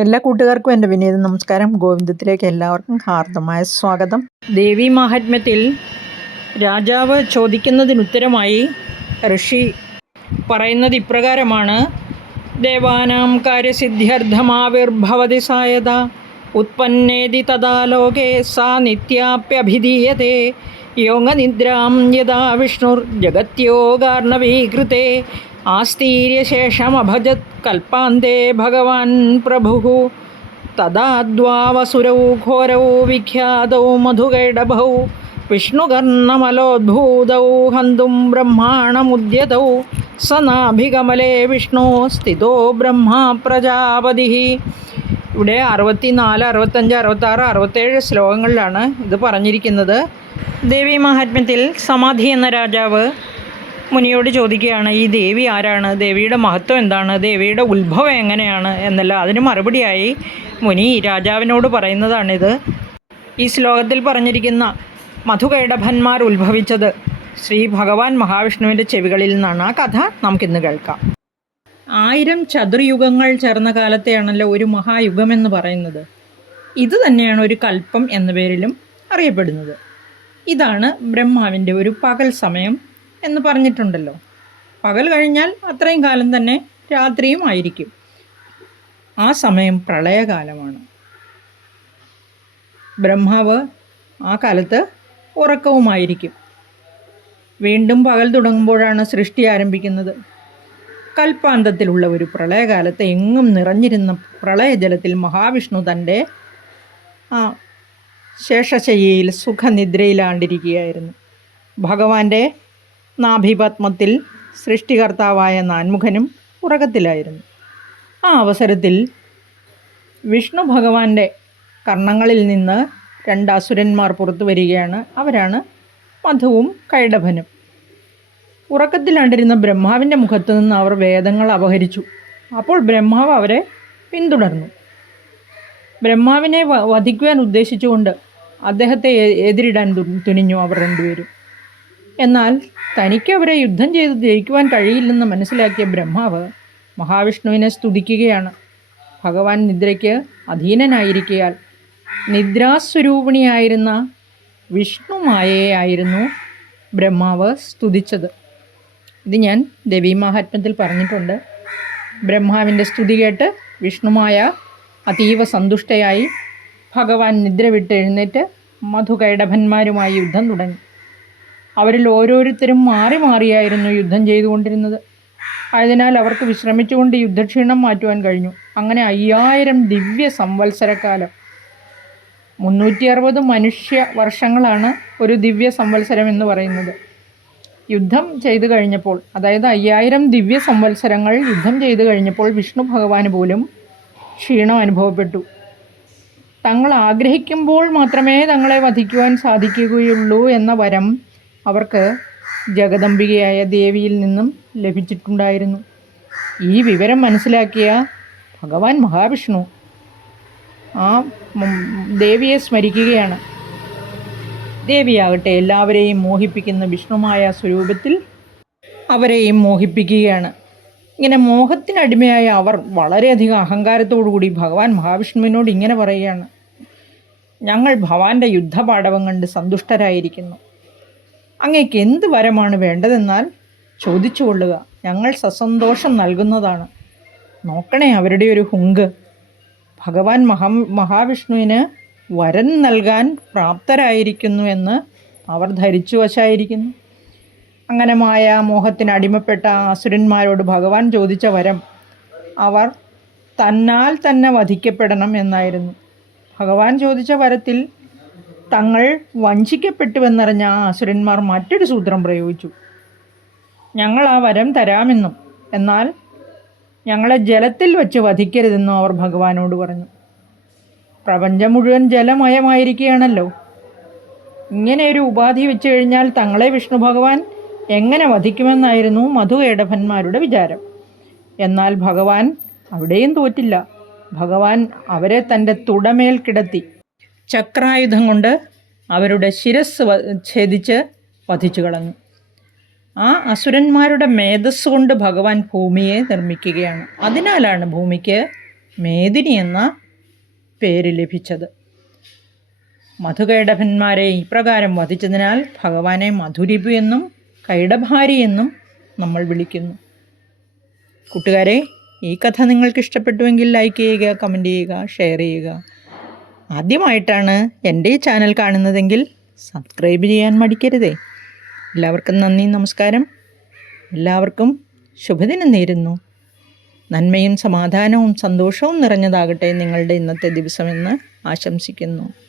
എല്ലാ കൂട്ടുകാർക്കും എന്റെ വിനീത നമസ്കാരം. ഗോവിന്ദത്തിലേക്ക് എല്ലാവർക്കും ഹാർദമായ സ്വാഗതം. ദേവി മാഹാത്മ്യത്തിൽ രാജാവ് ചോദിക്കുന്നതിനുത്തരമായി ഋഷി പറയുന്നത് ഇപ്രകാരമാണ്. ദേവാനാം കാര്യസിദ്ധ്യർത്ഥമാവിർഭവതി സായത ഉത്പന്നേതി തഥാ ലോകേ സാ നിത്യാപ്യഭിധീയത്തെ യോഗനിദ്രാം യഥാ വിഷ്ണുർ ആസ്തീര്യശേഷമഭജത് കൽപ്പാന്തേ ഭഗവാൻ പ്രഭു തദാദ്വാവസുരൗ ഘോരൗ വിഖ്യാതൗ മധുഗൈഡഭൗ വിഷ്ണുകർണമലോദ്ഭൂതൗ ഹന്തും ബ്രഹ്മാണമുദ്യതൗ സനാഭികമലേ വിഷ്ണു സ്ഥിതോ ബ്രഹ്മ പ്രജാപതി. ഇവിടെ അറുപത്തിനാല് അറുപത്തഞ്ച് അറുപത്താറ് അറുപത്തേഴ് ശ്ലോകങ്ങളിലാണ് ഇത് പറഞ്ഞിരിക്കുന്നത്. ദേവി മഹാത്മ്യത്തിൽ സമാധി എന്ന രാജാവ് മുനിയോട് ചോദിക്കുകയാണ് ഈ ദേവി ആരാണ്? ദേവിയുടെ മഹത്വം എന്താണ്? ദേവിയുടെ ഉത്ഭവം എങ്ങനെയാണ്? എന്നല്ല അതിന് മറുപടിയായി മുനി രാജാവിനോട് പറയുന്നതാണിത്. ഈ ശ്ലോകത്തിൽ പറഞ്ഞിരിക്കുന്ന മധുകൈടഭന്മാർ ഉത്ഭവിച്ചത് ശ്രീ ഭഗവാൻ മഹാവിഷ്ണുവിന്റെ ചെവികളിൽ നിന്നാണ്. ആ കഥ നമുക്കിന്ന് കേൾക്കാം. ആയിരം ചതുർയുഗങ്ങൾ ചേർന്ന കാലത്തെയാണല്ലോ ഒരു മഹായുഗമെന്ന് പറയുന്നത്. ഇത് തന്നെയാണ് ഒരു കൽപ്പം എന്ന പേരിലും അറിയപ്പെടുന്നത്. ഇതാണ് ബ്രഹ്മാവിന്റെ ഒരു പകൽ സമയം. എന്ന് പറഞ്ഞിട്ടുണ്ടല്ലോ. പകൽ കഴിഞ്ഞാൽ അത്രയും കാലം തന്നെ രാത്രിയും ആയിരിക്കും. ആ സമയം പ്രളയകാലമാണ്. ബ്രഹ്മാവ് ആ കാലത്ത് ഉറക്കവുമായിരിക്കും. വീണ്ടും പകൽ തുടങ്ങുമ്പോഴാണ് സൃഷ്ടി ആരംഭിക്കുന്നത്. കൽപ്പാന്തത്തിലുള്ള ഒരു പ്രളയകാലത്ത് എങ്ങും നിറഞ്ഞിരുന്ന പ്രളയജലത്തിൽ മഹാവിഷ്ണു തന്റെ ആ ശേഷശയ്യയിൽ സുഖനിദ്രയിലാണ്ടിരിക്കുകയായിരുന്നു. ഭഗവാന്റെ നാഭിപത്മത്തിൽ സൃഷ്ടികർത്താവായ നാൻമുഖനും ഉറക്കത്തിലായിരുന്നു. ആ അവസരത്തിൽ വിഷ്ണു ഭഗവാന്റെ കർണങ്ങളിൽ നിന്ന് രണ്ട് അസുരന്മാർ പുറത്തു വരികയാണ്. അവരാണ് മധുവും കൈഡഭനും ഉറക്കത്തിലാണ്ടിരുന്ന ബ്രഹ്മാവിന്റെ മുഖത്ത് നിന്ന് അവർ വേദങ്ങൾ അപഹരിച്ചു. അപ്പോൾ ബ്രഹ്മാവ് അവരെ പിന്തുടർന്നു. ബ്രഹ്മാവിനെ വധിക്കുവാൻ ഉദ്ദേശിച്ചുകൊണ്ട് അദ്ദേഹത്തെ എതിരിടാൻ തുനിഞ്ഞു അവർ രണ്ടുപേരും. എന്നാൽ തനിക്ക് അവരെ യുദ്ധം ചെയ്ത് ജയിക്കുവാൻ കഴിയില്ലെന്ന് മനസ്സിലാക്കിയ ബ്രഹ്മാവ് മഹാവിഷ്ണുവിനെ സ്തുതിക്കുകയാണ്. ഭഗവാൻ നിദ്രയ്ക്ക് അധീനനായിരിക്കയാൽ നിദ്രാസ്വരൂപിണിയായിരുന്ന വിഷ്ണുമായയായിരുന്നു ബ്രഹ്മാവ് സ്തുതിച്ചത്. ഇത് ഞാൻ ദേവീമാഹാത്മ്യത്തിൽ പറഞ്ഞിട്ടുണ്ട്. ബ്രഹ്മാവിന്റെ സ്തുതി കേട്ട് വിഷ്ണുമായ അതീവ സന്തുഷ്ടയായി ഭഗവാൻ നിദ്ര വിട്ട് എഴുന്നേറ്റ് മധുകൈടഭന്മാരുമായി യുദ്ധം തുടങ്ങി. അവരിൽ ഓരോരുത്തരും മാറി മാറിയായിരുന്നു യുദ്ധം ചെയ്തുകൊണ്ടിരുന്നത്. ആയതിനാൽ അവർക്ക് വിശ്രമിച്ചുകൊണ്ട് യുദ്ധക്ഷീണം മാറ്റുവാൻ കഴിഞ്ഞു. അങ്ങനെ അയ്യായിരം ദിവ്യ സംവത്സരക്കാലം. മുന്നൂറ്റി അറുപത് മനുഷ്യ വർഷങ്ങളാണ് ഒരു ദിവ്യ സംവത്സരം എന്ന് പറയുന്നത്. യുദ്ധം ചെയ്തു കഴിഞ്ഞപ്പോൾ അതായത് അയ്യായിരം ദിവ്യ സംവത്സരങ്ങൾ യുദ്ധം ചെയ്തു കഴിഞ്ഞപ്പോൾ വിഷ്ണു ഭഗവാന് പോലും ക്ഷീണം അനുഭവപ്പെട്ടു. തങ്ങൾ ആഗ്രഹിക്കുമ്പോൾ മാത്രമേ തങ്ങളെ വധിക്കുവാൻ സാധിക്കുകയുള്ളൂ എന്ന വരം അവർക്ക് ജഗദംബികയായ ദേവിയിൽ നിന്നും ലഭിച്ചിട്ടുണ്ടായിരുന്നു. ഈ വിവരം മനസ്സിലാക്കിയ ഭഗവാൻ മഹാവിഷ്ണു ആ ദേവിയെ സ്മരിക്കുകയാണ്. ദേവിയാകട്ടെ എല്ലാവരെയും മോഹിപ്പിക്കുന്ന വിഷ്ണുമായ സ്വരൂപത്തിൽ അവരെയും മോഹിപ്പിക്കുകയാണ്. ഇങ്ങനെ മോഹത്തിനടിമയായ അവർ വളരെയധികം അഹങ്കാരത്തോടുകൂടി ഭഗവാൻ മഹാവിഷ്ണുവിനോട് ഇങ്ങനെ പറയുകയാണ്. ഞങ്ങൾ ഭവാന്റെ യുദ്ധപാഠവം കണ്ട് സന്തുഷ്ടരായിരിക്കുന്നു. അങ്ങേക്ക് എന്ത് വരമാണ് വേണ്ടതെന്നാൽ ചോദിച്ചു കൊള്ളുക. ഞങ്ങൾ സസന്തോഷം നൽകുന്നതാണ്. നോക്കണേ അവരുടെ ഒരു ഹുങ്ക്. ഭഗവാൻ മഹാ മഹാവിഷ്ണുവിന് വരം നൽകാൻ പ്രാപ്തരായിരിക്കുന്നു എന്ന് അവർ ധരിച്ചു വശായിരിക്കുന്നു. അങ്ങനെ മായ മോഹത്തിന് അടിമപ്പെട്ട അസുരന്മാരോട് ഭഗവാൻ ചോദിച്ച വരം അവർ തന്നാൽ തന്നെ വധിക്കപ്പെടണം എന്നായിരുന്നു. ഭഗവാൻ ചോദിച്ച വരത്തിൽ തങ്ങൾ വഞ്ചിക്കപ്പെട്ടുവെന്നറിഞ്ഞ ആ അസുരന്മാർ മറ്റൊരു സൂത്രം പ്രയോഗിച്ചു. ഞങ്ങൾ ആ വരം തരാമെന്നും എന്നാൽ ഞങ്ങളെ ജലത്തിൽ വെച്ച് വധിക്കരുതെന്നും അവർ ഭഗവാനോട് പറഞ്ഞു. പ്രപഞ്ചം മുഴുവൻ ജലമയമായിരിക്കുകയാണല്ലോ. ഇങ്ങനെ ഒരു ഉപാധി വെച്ച് കഴിഞ്ഞാൽ തങ്ങളെ വിഷ്ണു ഭഗവാൻ എങ്ങനെ വധിക്കുമെന്നായിരുന്നു മധുകേടഭന്മാരുടെ വിചാരം. എന്നാൽ ഭഗവാൻ അവിടെയും തോറ്റില്ല. ഭഗവാൻ അവരെ തന്റെ തുടമേൽ കിടത്തി. ചക്രായുധം കൊണ്ട് അവരുടെ ശിരസ് ഛേദിച്ച് വധിച്ചു കളഞ്ഞു. ആ അസുരന്മാരുടെ മേധസ് കൊണ്ട് ഭഗവാൻ ഭൂമിയെ നിർമ്മിക്കുകയാണ്. അതിനാലാണ് ഭൂമിക്ക് മേദിനി എന്ന പേര് ലഭിച്ചത്. മധുകൈടഭന്മാരെ ഇപ്രകാരം വധിച്ചതിനാൽ ഭഗവാനെ മധുരിപു എന്നും കൈടഭാരി എന്നും നമ്മൾ വിളിക്കുന്നു. കൂട്ടുകാരെ ഈ കഥ നിങ്ങൾക്ക് ഇഷ്ടപ്പെട്ടുവെങ്കിൽ ലൈക്ക് ചെയ്യുക കമന്റ് ചെയ്യുക ഷെയർ ചെയ്യുക. ആദ്യമായിട്ടാണ് എന്റെ ഈ ചാനൽ കാണുന്നതെങ്കിൽ സബ്സ്ക്രൈബ് ചെയ്യാൻ മടിക്കരുതേ. എല്ലാവർക്കും നന്ദി നമസ്കാരം. എല്ലാവർക്കും ശുഭദിനം നേരുന്നു. നന്മയും സമാധാനവും സന്തോഷവും നിറഞ്ഞതാകട്ടെ നിങ്ങളുടെ ഇന്നത്തെ ദിവസമെന്ന് ആശംസിക്കുന്നു.